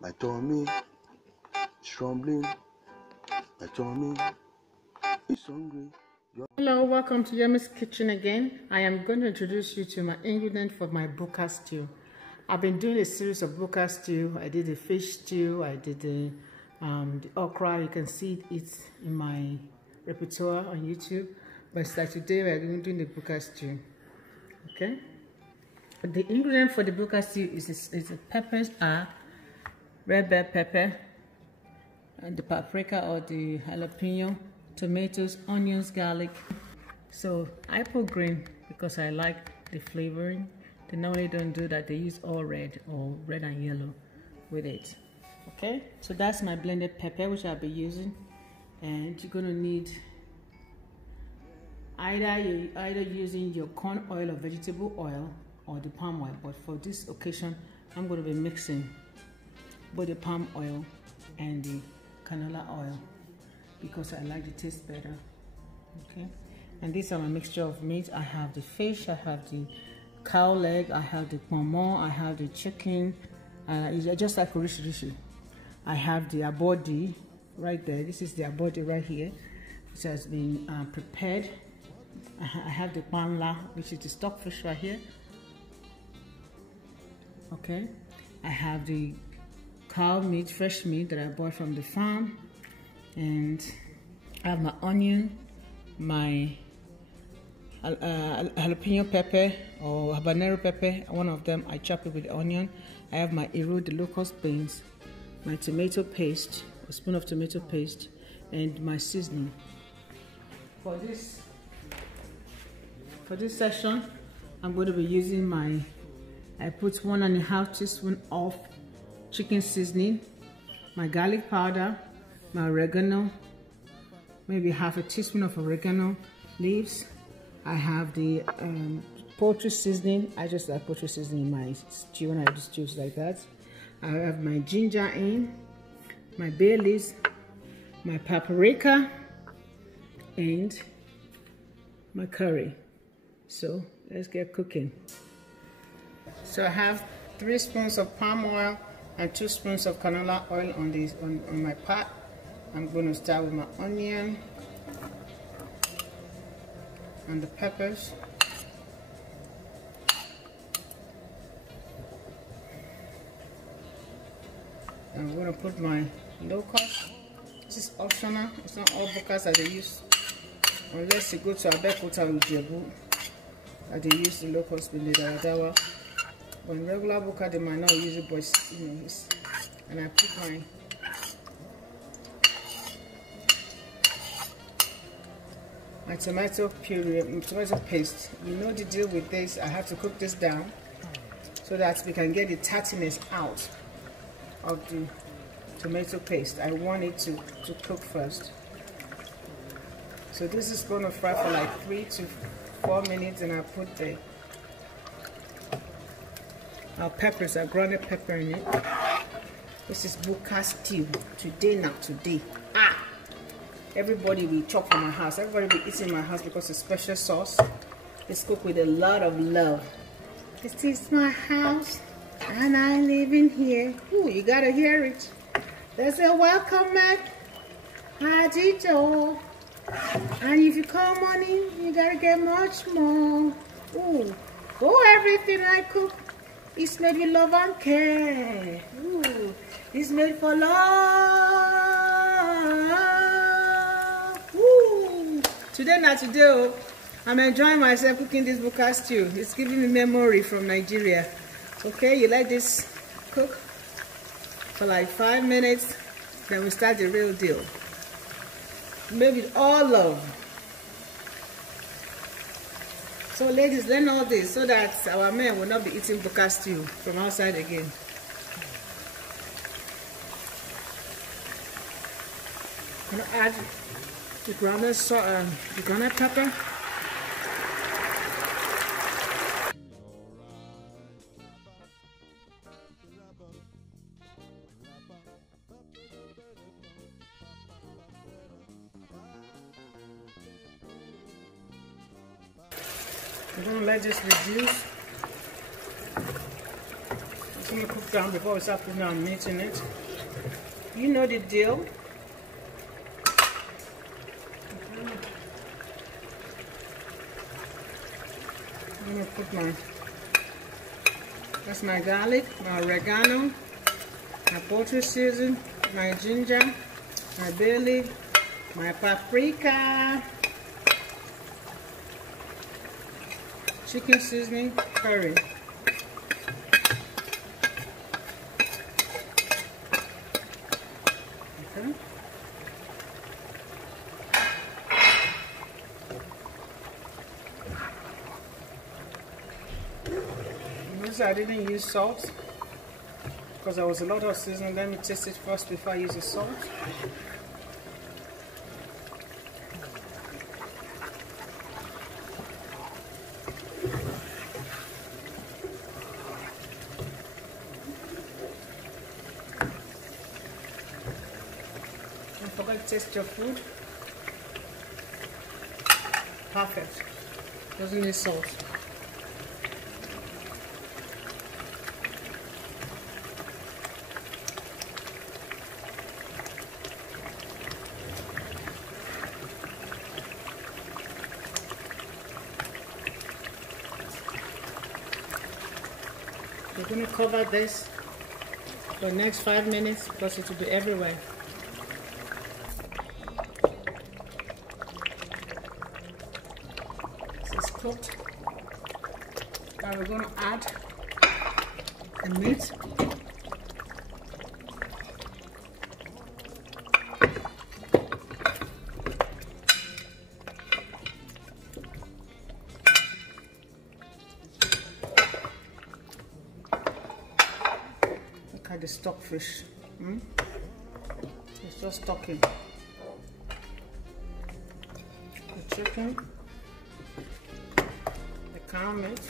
My tummy is rumbling. My tummy is hungry. Hello, welcome to Yemi's Kitchen again. I am going to introduce you to my ingredient for my Buka Stew. I've been doing a series of Buka Stew. I did the fish stew, I did the okra. You can see it in my repertoire on YouTube. But like today we are doing the Buka Stew. Okay. The ingredient for the Buka Stew is the peppers are red bell pepper, and the paprika or the jalapeno, tomatoes, onions, garlic. So I put green because I like the flavoring. They normally don't do that. They use all red or red and yellow with it. Okay, so that's my blended pepper which I'll be using, and you're gonna need either using your corn oil or vegetable oil or the palm oil. But for this occasion, I'm going to be mixing both the palm oil and the canola oil because I like the taste better. Okay, and these are my mixture of meat. I have the fish, I have the cow leg, I have the Ponmo, I have the chicken, it's just like rishi. I have the abodi right there. This is the abodi right here, which has been prepared. I have the panla, which is the stockfish right here. Okay, I have the cow meat, fresh meat that I bought from the farm, and I have my onion, my jalapeno pepper or habanero pepper. One of them I chop it with the onion. I have my Ewedu locust beans, my tomato paste, a spoon of tomato paste, and my seasoning. For this session, I'm going to be using I put 1.5 teaspoons of chicken seasoning, my garlic powder, my oregano, maybe half a teaspoon of oregano leaves. I have the poultry seasoning. I just like poultry seasoning in my stew when I do stews like that. I have my ginger in, my bay leaves, my paprika, and my curry. So let's get cooking. So I have 3 spoons of palm oil and 2 spoons of canola oil on my pot. I'm going to start with my onion and the peppers. I'm going to put my locust. This is optional. It's not all bukas that they use, unless you go to Abekuta with Jebu, that they use the locust in the Daradawa. When regular buka, they might not use it, but you know, and I put my tomato puree, tomato paste. You know the deal with this. I have to cook this down so that we can get the tartiness out of the tomato paste. I want it to cook first. So this is going to fry for like 3 to 4 minutes, and I put our peppers, our grounded pepper in it. This is Buka Stew. Today. Everybody will chop from my house. Everybody will eat in my house because it's special sauce. It's cooked with a lot of love. This is my house, and I live in here. Ooh, you gotta hear it. There's a welcome mat, Adito. And if you come money, you gotta get much more. Ooh, everything I cook is made with love and care. Ooh, it's made for love. Ooh. Today, I'm enjoying myself cooking this Buka Stew. It's giving me memory from Nigeria. Okay, you let this cook for like 5 minutes, then we start the real deal. Made with all love. So ladies, learn all this so that our men will not be eating Buka Stew from outside again. I'm gonna add the grounded pepper. I'm going to let this reduce. It's going to cook down before we start putting our meat in it. You know the deal. I'm going to put that's my garlic, my oregano, my poultry season, my ginger, my bay leaf, my paprika, chicken seasoning, curry. Okay. Notice I didn't use salt because there was a lot of seasoning. Let me taste it first before I use the salt. Don't forget to taste your food. Perfect. Doesn't need salt. We're going to cover this for the next 5 minutes because it will be everywhere. This is cooked. Now we're going to add the meat. Look at the stockfish. It's just stocking. The chicken, the cow meat,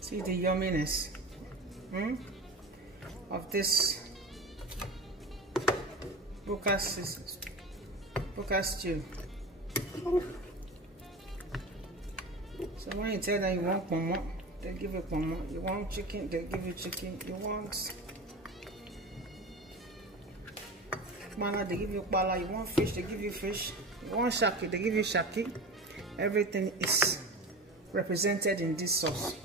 see the yumminess of this Buka Stew. So when you tell them you want Ponmo, they give you Ponmo. You want chicken, they give you chicken. You want Mana, they give you Bala. You want fish, they give you fish. You want Shaki, they give you Shaki. Everything is represented in this sauce.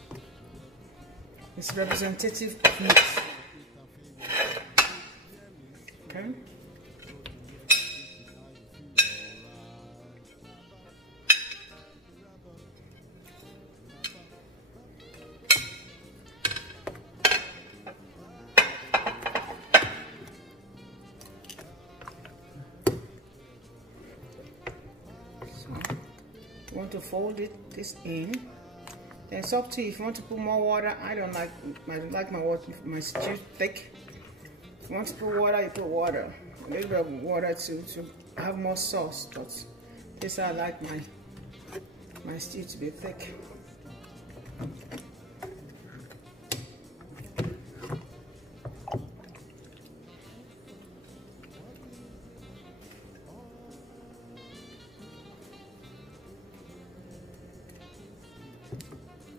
It's representative of meat. Okay. So, you want to fold this in. Then it's up to you if you want to put more water. I don't like my stew thick. If you want to put water, you put water. A little bit of water to have more sauce. But this I like my stew to be thick.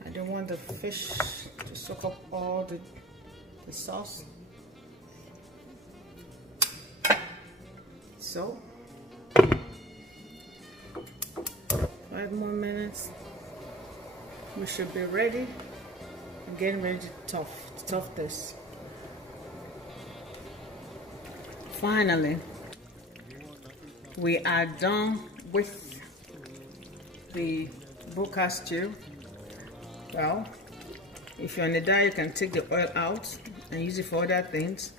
I don't want the fish to soak up all the sauce. So 5 more minutes. We should be ready. I'm getting ready to tough this. Finally, we are done with the Buka Stew. Well, if you're on a diet, you can take the oil out and use it for other things.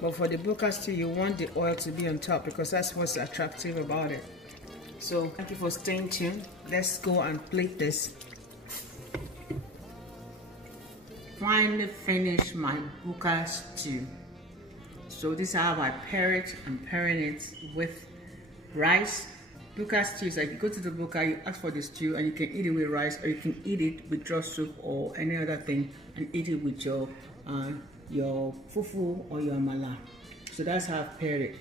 But for the Buka Stew, you want the oil to be on top because that's what's attractive about it. So thank you for staying tuned. Let's go and plate this. Finally finished my Buka Stew. So this is how I pair it. I'm pairing it with rice. Buka Stew is like you go to the Buka, you ask for the stew, and you can eat it with rice, or you can eat it with draw soup or any other thing, and eat it with your fufu or your amala. So that's how I've paired it.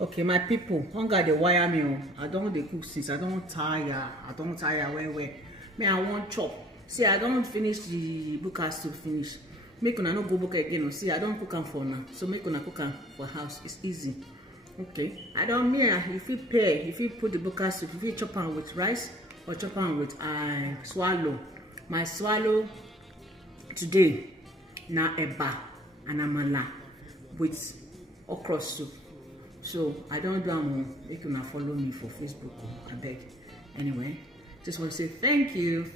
Okay, my people, hunger the wire meal. I don't want the cook since I don't tire. Where. Me, I want chop. See, I don't finish the Buka Stew finish. Make una no go Buka again. See, I don't cook them for now. So make una cook them for house. It's easy. Okay, I don't mean if you pair, if you put the Buka soup, if you chop on with rice or chop on with swallow. My swallow today na eba and amala with okra soup. So I don't do them. You can follow me for Facebook. I beg. Anyway, just want to say thank you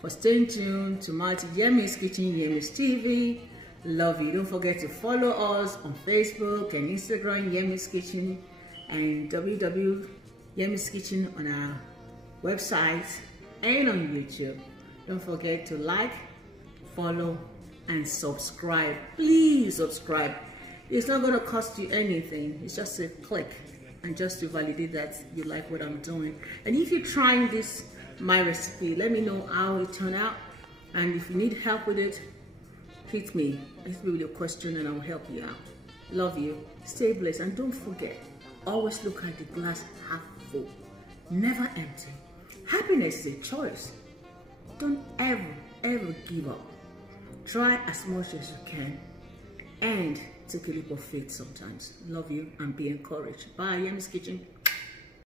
for staying tuned to my Yemi's Kitchen, Yemi's TV. Love you. Don't forget to follow us on Facebook and Instagram, Yemi's Kitchen, and Yemi's Kitchen on our website and on YouTube. Don't forget to like, follow, and subscribe. Please subscribe. It's not going to cost you anything. It's just a click and just to validate that you like what I'm doing. And if you're trying this, my recipe, let me know how it turned out. And if you need help with it, hit me with your question and I'll help you out. Love you. Stay blessed. And don't forget, always look at the glass half full. Never empty. Happiness is a choice. Don't ever give up. Try as much as you can. And take a leap of faith sometimes. Love you and be encouraged. Bye, Yemi's Kitchen.